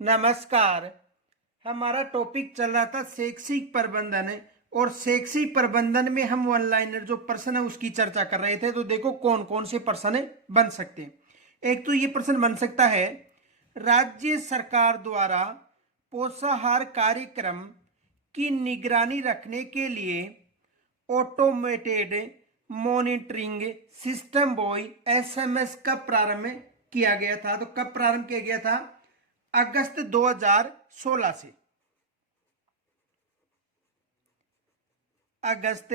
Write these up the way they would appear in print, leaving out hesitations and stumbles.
नमस्कार। हमारा टॉपिक चल रहा था शैक्षिक प्रबंधन और शैक्षिक प्रबंधन में हम वन लाइनर जो प्रश्न है उसकी चर्चा कर रहे थे। तो देखो कौन कौन से प्रश्न बन सकते हैं। एक तो ये प्रश्न बन सकता है, राज्य सरकार द्वारा पोषाहार कार्यक्रम की निगरानी रखने के लिए automated monitoring system boy SMS कब प्रारंभ किया गया था। तो कब प्रारंभ किया गया था? अगस्त 2016 से। अगस्त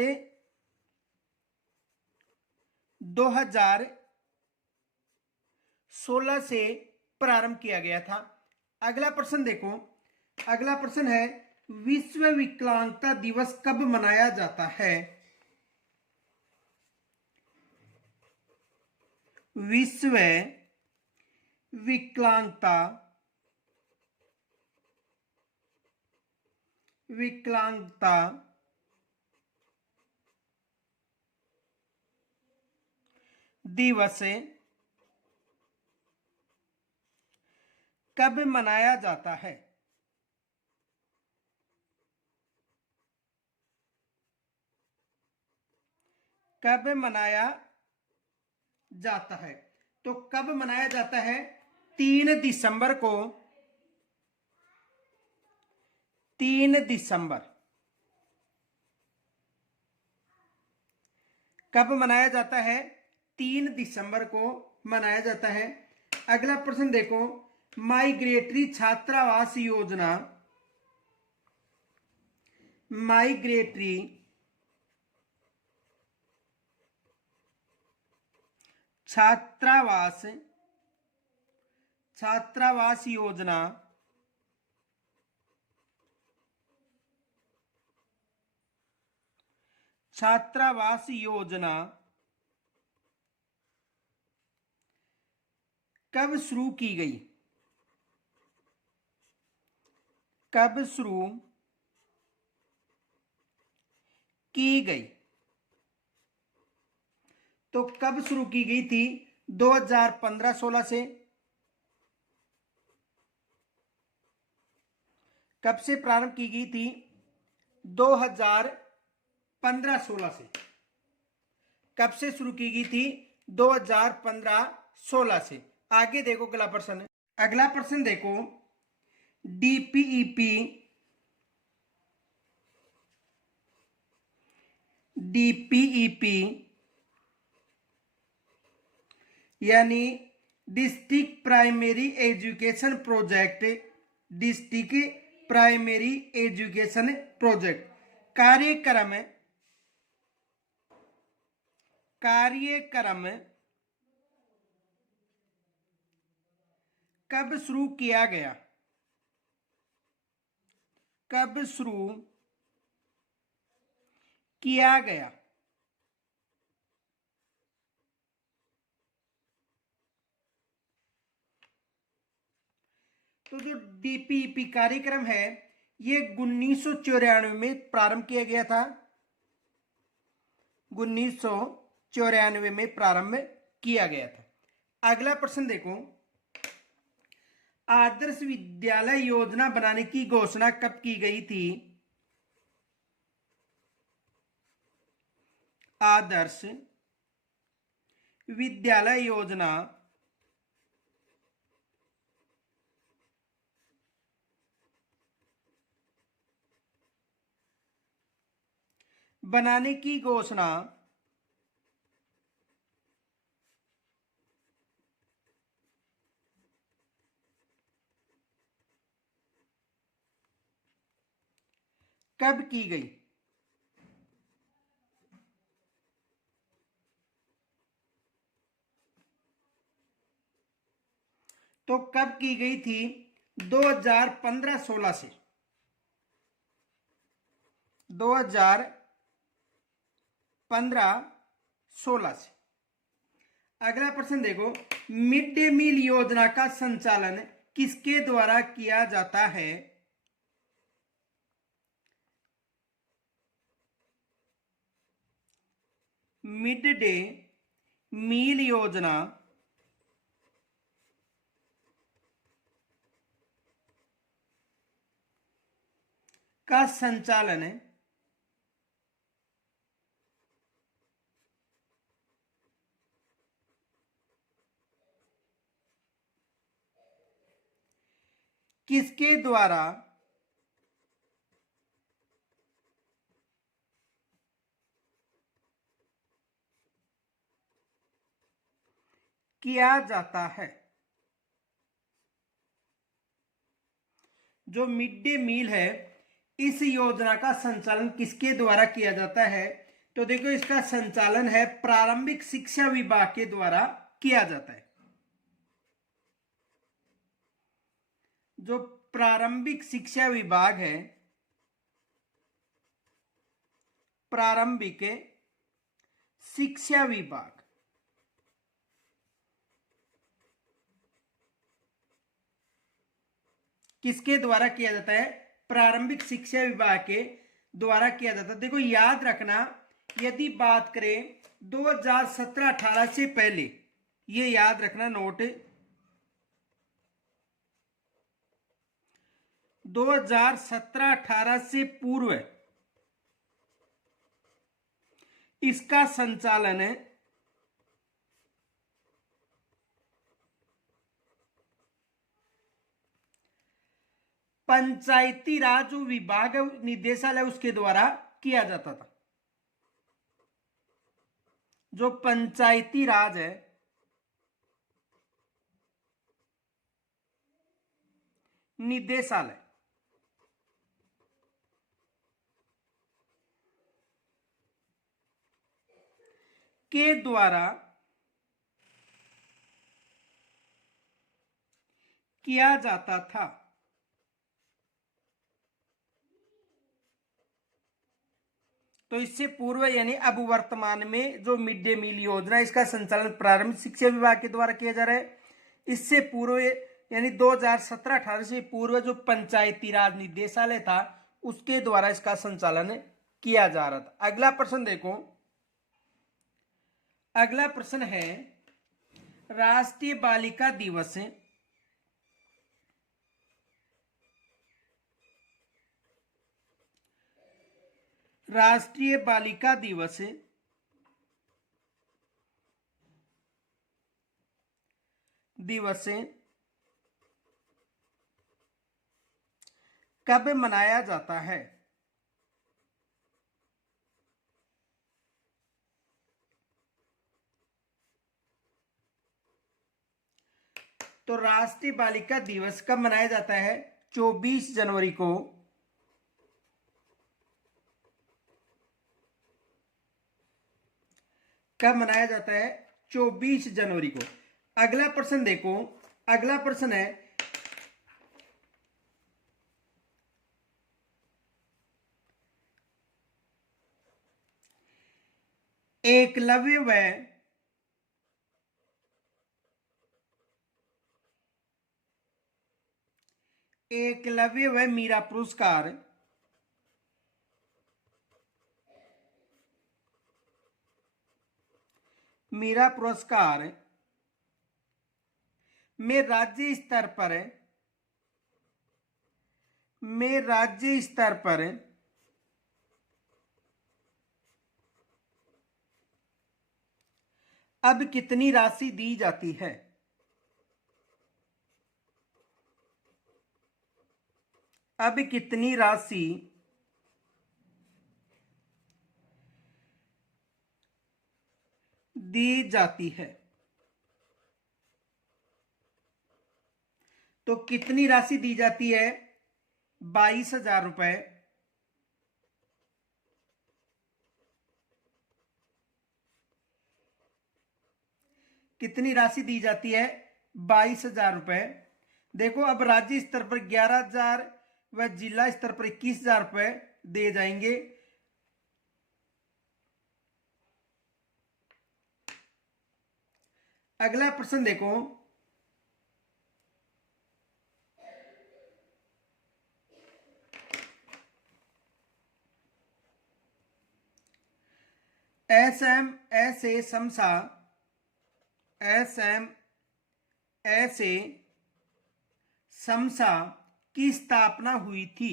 2016 से प्रारंभ किया गया था। अगला प्रश्न देखो। अगला प्रश्न है, विश्व विकलांगता दिवस कब मनाया जाता है? विश्व विकलांगता दिवस कब मनाया जाता है? कब मनाया जाता है? तो कब मनाया जाता है? 3 दिसंबर को। 3 दिसंबर कब मनाया जाता है? 3 दिसंबर को मनाया जाता है। अगला प्रश्न देखो, माइग्रेटरी छात्रावास योजना, माइग्रेटरी छात्रावास योजना कब शुरू की गई? कब शुरू की गई? तो कब शुरू की गई थी? 2015-16 से। कब से प्रारंभ की गई थी? 2015-16 से। कब से शुरू की गई थी? 2015-16 से। आगे देखो अगला प्रश्न। अगला प्रश्न देखो, डीपीईपी यानी district primary education project, district primary education project कार्यक्रम कब शुरू किया गया? कब शुरू किया गया? तो जो डीपीईपी कार्यक्रम है ये 1994 में प्रारंभ किया गया था। 1994 में प्रारंभ किया गया था। अगला प्रश्न देखो, आदर्श विद्यालय योजना बनाने की घोषणा कब की गई थी? आदर्श विद्यालय योजना बनाने की घोषणा कब की गई? तो कब की गई थी? 2015-16 से। 2015-16 से। अगला प्रश्न देखो, मिड डे मील योजना का संचालन किसके द्वारा किया जाता है? मिड डे मील योजना का संचालन किसके द्वारा किया जाता है। जो मिड डे मील है, इस योजना का संचालन किसके द्वारा किया जाता है? तो देखो, इसका संचालन है प्रारंभिक शिक्षा विभाग के द्वारा किया जाता है। जो प्रारंभिक शिक्षा विभाग है, प्रारंभिक शिक्षा विभाग किसके द्वारा किया जाता है? प्रारंभिक शिक्षा विभाग के द्वारा किया जाता है। देखो, याद रखना, यदि बात करें 2017-18 से पहले, ये याद रखना नोट, 2017-18 से पूर्व इसका संचालन पंचायती राज विभाग निदेशालय उसके द्वारा किया जाता था। जो पंचायती राज है, निदेशालय के द्वारा किया जाता था। तो इससे पूर्व यानी अब वर्तमान में जो मिड डे मील योजना, इसका संचालन प्रारंभिक शिक्षा विभाग के द्वारा किया जा रहा है। इससे पूर्व यानी 2017-18 से पूर्व जो पंचायती राज निदेशालय था, उसके द्वारा इसका संचालन किया जा रहा था। अगला प्रश्न देखो, अगला प्रश्न है राष्ट्रीय बालिका दिवस राष्ट्रीय बालिका दिवस कब मनाया जाता है? तो राष्ट्रीय बालिका दिवस कब मनाया जाता है? 24 जनवरी को कब मनाया जाता है? 24 जनवरी को। अगला प्रश्न देखो, अगला प्रश्न है एकलव्य व मीरा पुरस्कार में राज्य स्तर पर अब कितनी राशि दी जाती है? अब कितनी राशि दी जाती है? तो कितनी राशि दी जाती है? 22,000 रुपए। कितनी राशि दी जाती है? 22,000 रुपए। देखो, अब राज्य स्तर पर 11,000 व जिला स्तर पर 21,000 रुपए दे जाएंगे। अगला प्रश्न देखो, एसएमएसए समसा की स्थापना हुई थी?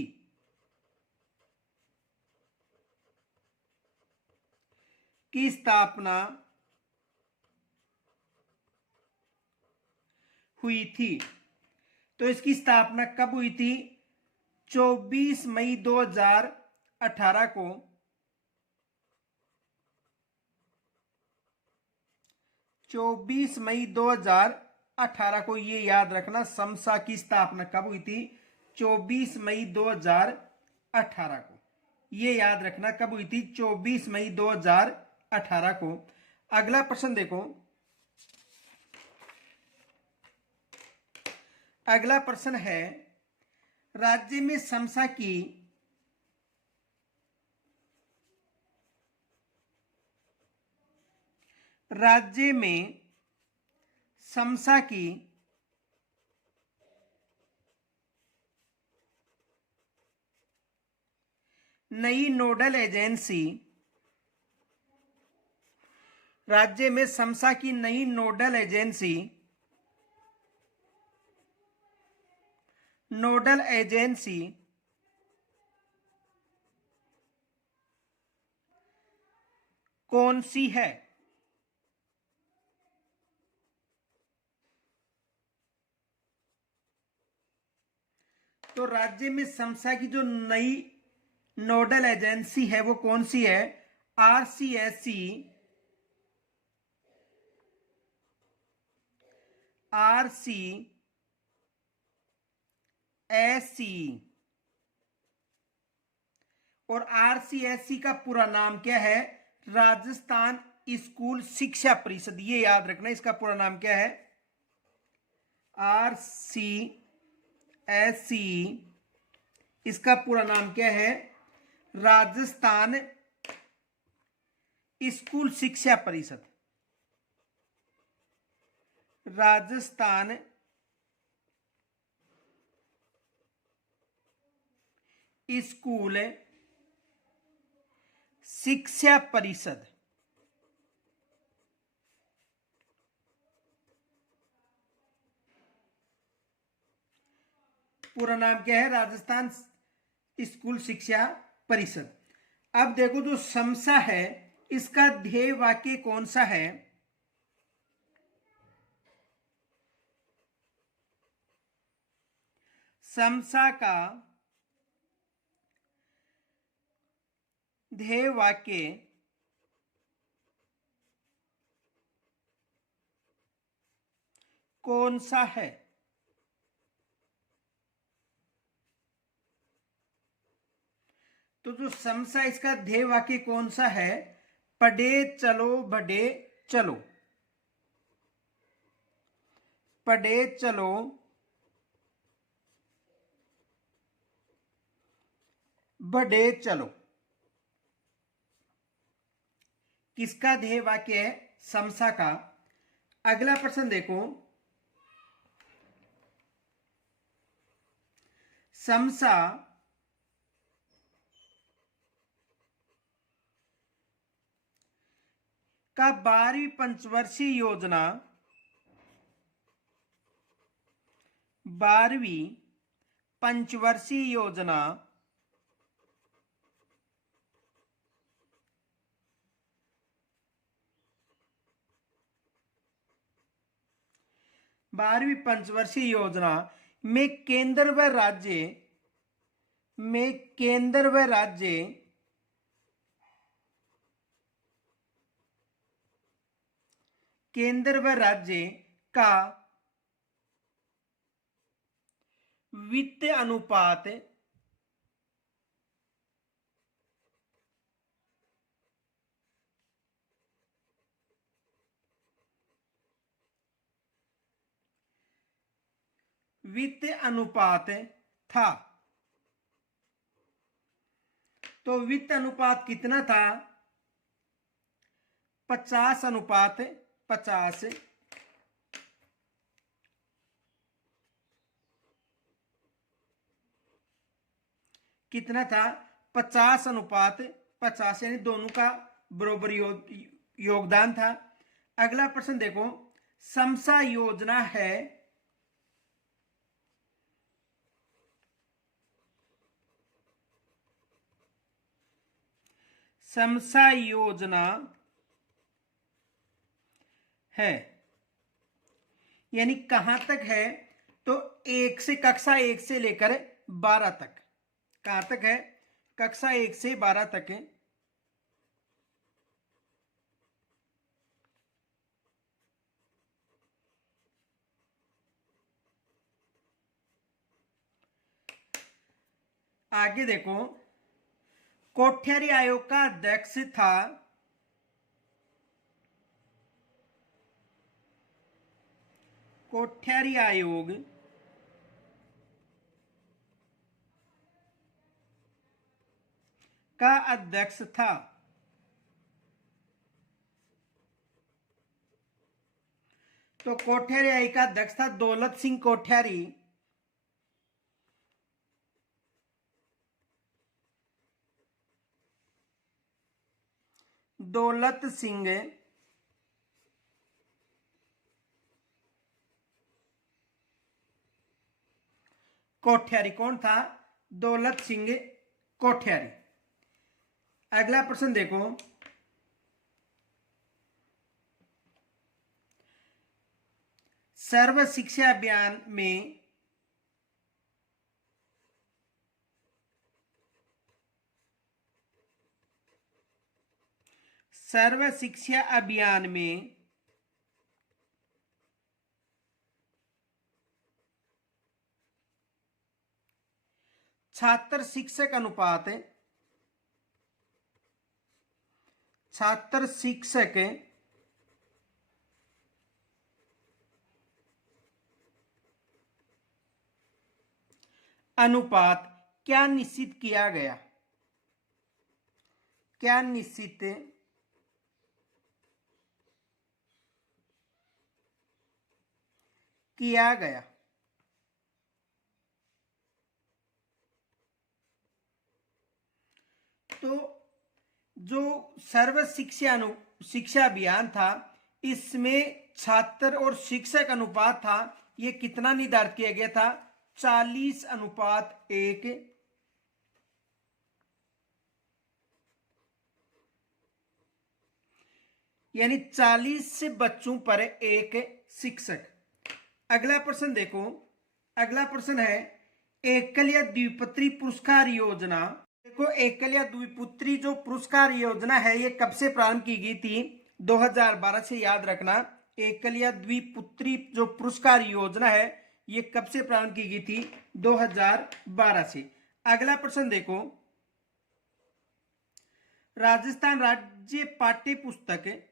की स्थापना हुई थी। तो इसकी स्थापना कब हुई थी? 24 मई 2018 को 24 मई 2018 को, ये याद रखना, समसा की स्थापना कब हुई थी? 24 मई 2018 को, ये याद रखना कब हुई थी? 24 मई 2018 को। अगला प्रश्न देखो, अगला प्रश्न है, राज्य में समसा की नई नोडल एजेंसी, राज्य में समसा की नई नोडल एजेंसी कौन सी है? तो राज्य में समसा की जो नई नोडल एजेंसी है वो कौन सी है? आरसीएससी, और आरसीएससी का पूरा नाम क्या है? राजस्थान स्कूल शिक्षा परिषद। ये याद रखना, इसका पूरा नाम क्या है? आरसीएससी, इसका पूरा नाम क्या है? राजस्थान स्कूल शिक्षा परिषद। राजस्थान स्कूल शिक्षा परिषद। पूरा नाम क्या है? राजस्थान स्कूल शिक्षा परिषद। अब देखो, जो समसा है इसका ध्येय वाक्य कौन सा है? समसा का ध्येय वाक्य कौन सा है? तो जो समसा, इसका ध्येय वाक्य कौन सा है? पढ़े चलो बढ़े चलो। पढ़े चलो बढ़े चलो, किसका ध्येय वाक्य है? समसा का। अगला प्रश्न देखो, समसा का 12वीं पंचवर्षीय योजना, 12वीं पंचवर्षीय योजना बारहवीं पंचवर्षीय योजना में केंद्र व राज्य का वित्त अनुपात था। तो वित्त अनुपात कितना था? 50:50। कितना था? 50:50, यानी दोनों का बराबर योगदान था। अगला प्रश्न देखो, समसा योजना है समसा योजना है। यानी कहां तक है, तो एक से कक्षा 1 से लेकर 12 तक। कहां तक है, कक्षा 1 से 12 तक है। आगे देखो, कोठियारी आयोग का अध्यक्ष था कोठियारी आयोग का अध्यक्ष था, तो कोठियारी आयोग का अध्यक्ष था दौलत सिंह कोठियारी। दौलत सिंह कोठियारी। कौन था, दौलत सिंह कोठियारी। अगला प्रश्न देखो, सर्व शिक्षा अभियान में सर्व शिक्षा अभियान में छात्र शिक्षक अनुपात, छात्र शिक्षक अनुपात क्या निश्चित किया गया, क्या निश्चित किया गया। तो जो सर्व शिक्षा अभियान था, इसमें छात्र और शिक्षक अनुपात था, ये कितना निर्धारित किया गया था, 40:1। यानी 40 बच्चों पर एक शिक्षक। अगला प्रश्न देखो, अगला प्रश्न है एकल या द्विपुत्री पुरस्कार योजना। देखो, एकल या द्विपुत्री जो पुरस्कार योजना है, ये कब से प्रारंभ की गई थी, 2012 से। याद रखना, एकल या द्विपुत्री जो पुरस्कार योजना है, ये कब से प्रारंभ की गई थी, 2012 से। अगला प्रश्न देखो, राजस्थान राज्य पाठ्य पुस्तक,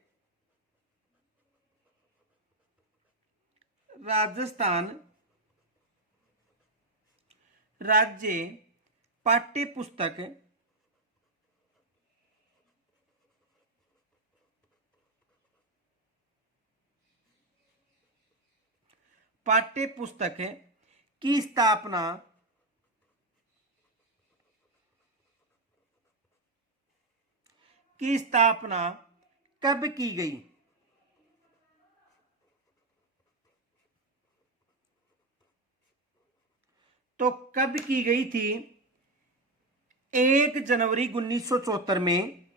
राजस्थान राज्य पाठ्य पुस्तक की स्थापना कब की गई, तो कब की गई थी, 1 जनवरी 1974 में।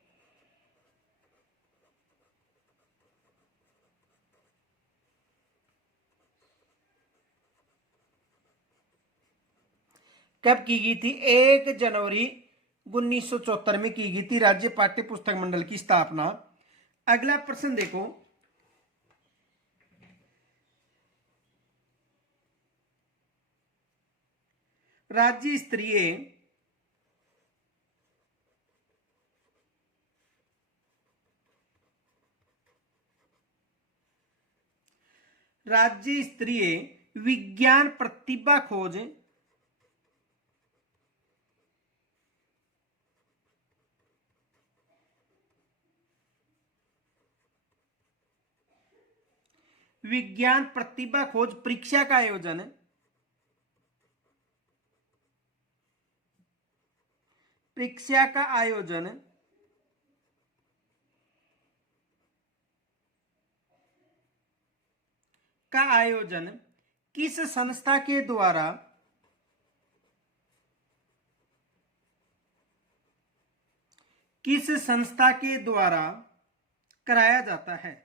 कब की गई थी, 1 जनवरी 1974 में की गई थी राज्य पाठ्य पुस्तक मंडल की स्थापना। अगला प्रश्न देखो, राज्य स्तरीय विज्ञान प्रतिभा खोज परीक्षा का आयोजन किस संस्था के द्वारा कराया जाता है।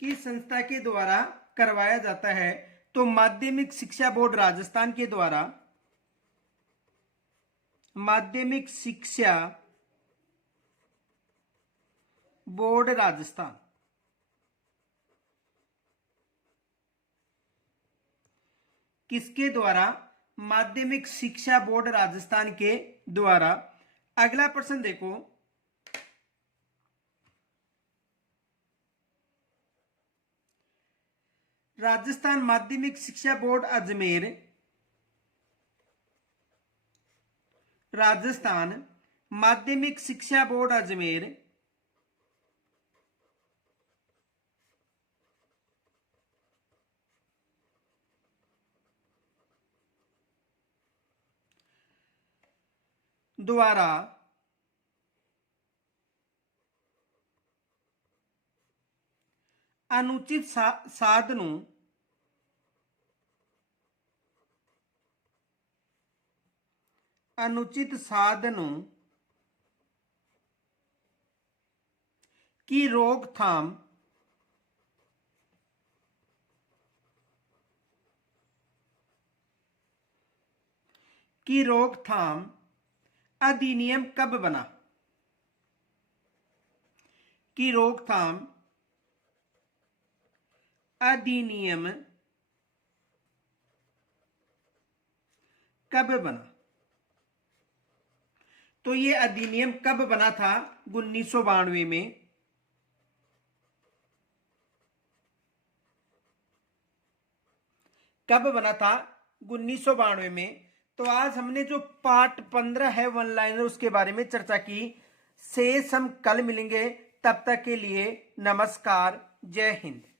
किस संस्था के द्वारा करवाया जाता है? तो माध्यमिक शिक्षा बोर्ड राजस्थान के द्वारा, माध्यमिक शिक्षा बोर्ड राजस्थान, किसके द्वारा? माध्यमिक शिक्षा बोर्ड राजस्थान के द्वारा। अगला प्रश्न देखो, राजस्थान माध्यमिक शिक्षा बोर्ड अजमेर, राजस्थान माध्यमिक शिक्षा बोर्ड अजमेर द्वारा अनुचित साधनों, अनुचित साधनों की रोकथाम, की रोकथाम अधिनियम कब बना? की रोकथाम अधिनियम कब बना? तो ये अधिनियम कब बना था? 1992 में। कब बना था? 1992 में। तो आज हमने जो पार्ट 15 है वन लाइनर, उसके बारे में चर्चा की। शेष हम कल मिलेंगे। तब तक के लिए नमस्कार, जय हिंद।